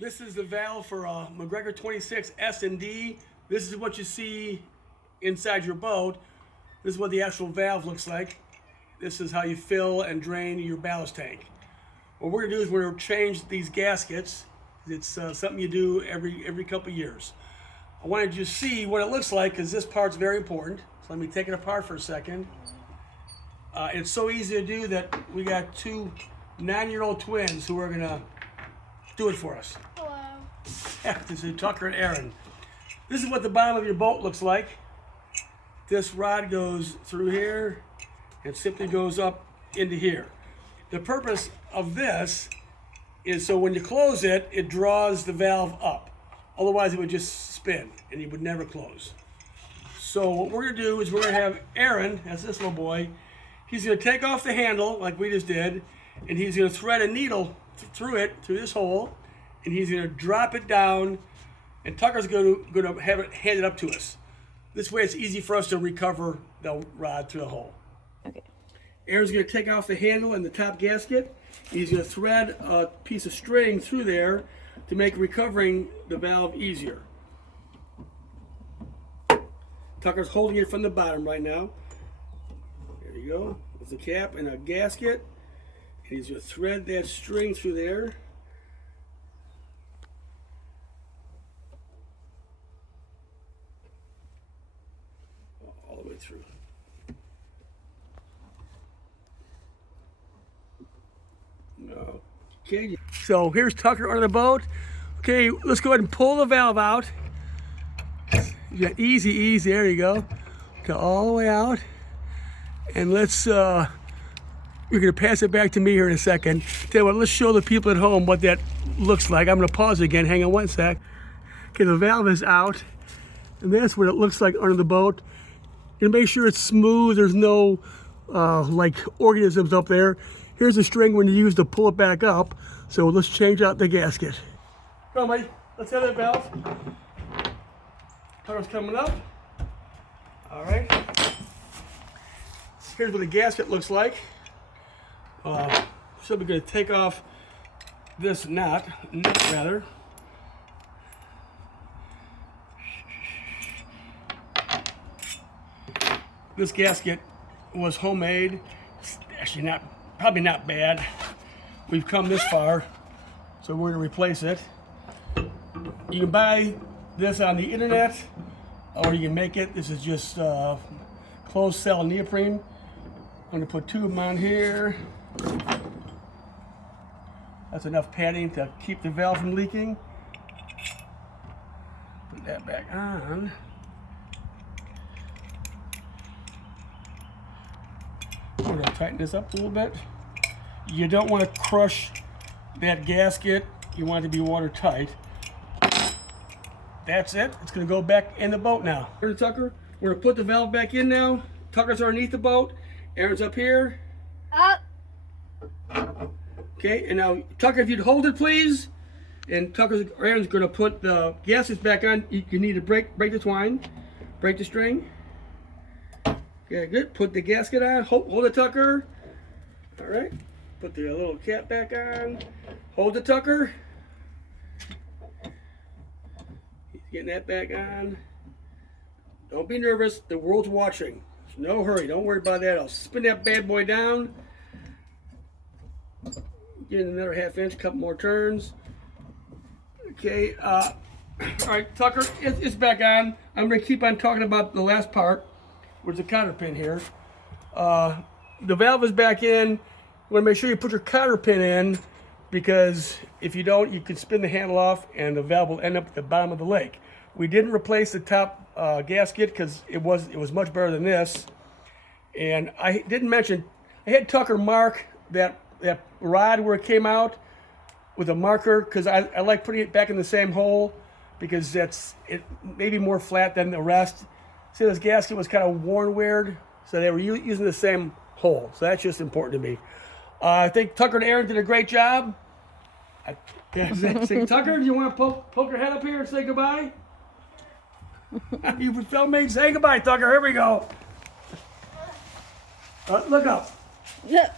This is the valve for Macgregor 26 S&D. This is what you see inside your boat. This is what the actual valve looks like. This is how you fill and drain your ballast tank. What we're gonna do is we're gonna change these gaskets. It's something you do every couple years. I wanted you to see what it looks like because this part's very important. So let me take it apart for a second. It's so easy to do that we got two 9-year-old twins who are gonna do it for us. Hello. This is Tucker and Aaron. This is what the bottom of your boat looks like. This rod goes through here and simply goes up into here. The purpose of this is so when you close it, it draws the valve up. Otherwise it would just spin and it would never close. So what we're gonna do is we're gonna have Aaron, that's this little boy, he's gonna take off the handle like we just did, and he's gonna thread a needle through this hole, and he's gonna drop it down, and Tucker's gonna have it handed up to us. This way it's easy for us to recover the rod through the hole. Okay. Aaron's gonna take off the handle and the top gasket. He's gonna thread a piece of string through there to make recovering the valve easier. Tucker's holding it from the bottom right now. There you go. There's a cap and a gasket. And he's going to thread that string through there. All the way through. Okay. So here's Tucker under the boat. Okay, let's go ahead and pull the valve out. Yeah, easy, there you go. Go all the way out. And let's, you're gonna pass it back to me here in a second. Tell you what, let's show the people at home what that looks like. I'm gonna pause again, hang on one sec. Okay, the valve is out, and that's what it looks like under the boat. You're gonna make sure it's smooth, there's no like organisms up there. Here's the string when you use to pull it back up. So let's change out the gasket. Come on, buddy, let's have that valve. Tucker's coming up. All right. Here's what the gasket looks like. So we're going to take off this nut rather. This gasket was homemade. It's actually probably not bad. We've come this far, so we're going to replace it. You can buy this on the internet, or you can make it. This is just closed cell neoprene. I'm going to put two of them on here. That's enough padding to keep the valve from leaking. Put that back on. We're going to tighten this up a little bit. You don't want to crush that gasket. You want it to be watertight. That's it. It's going to go back in the boat now. Here's Tucker. We're going to put the valve back in now. Tucker's underneath the boat. Aaron's up here. Up. Okay, and now Tucker, if you'd hold it, please. And Aaron's going to put the gaskets back on. You need to break the twine, break the string. Okay, good. Put the gasket on. Hold it, Tucker. All right. Put the little cap back on. Hold it, Tucker. He's getting that back on. Don't be nervous. The world's watching. No hurry. Don't worry about that. I'll spin that bad boy down. Get in another ½ inch, couple more turns. Okay. All right, Tucker, it's back on. I'm going to keep on talking about the last part, which is the cotter pin here. The valve is back in. You want to make sure you put your cotter pin in, because if you don't, you can spin the handle off and the valve will end up at the bottom of the lake. We didn't replace the top gasket because it was much better than this. And I didn't mention, I had Tucker mark that rod where it came out with a marker, because I like putting it back in the same hole, because it may be more flat than the rest. See, this gasket was kind of worn weird, so they were using the same hole. So that's just important to me. I think Tucker and Aaron did a great job. Tucker, do you want to poke your head up here and say goodbye? You filmed me. Say goodbye, Tucker. Here we go. Look up. Yeah.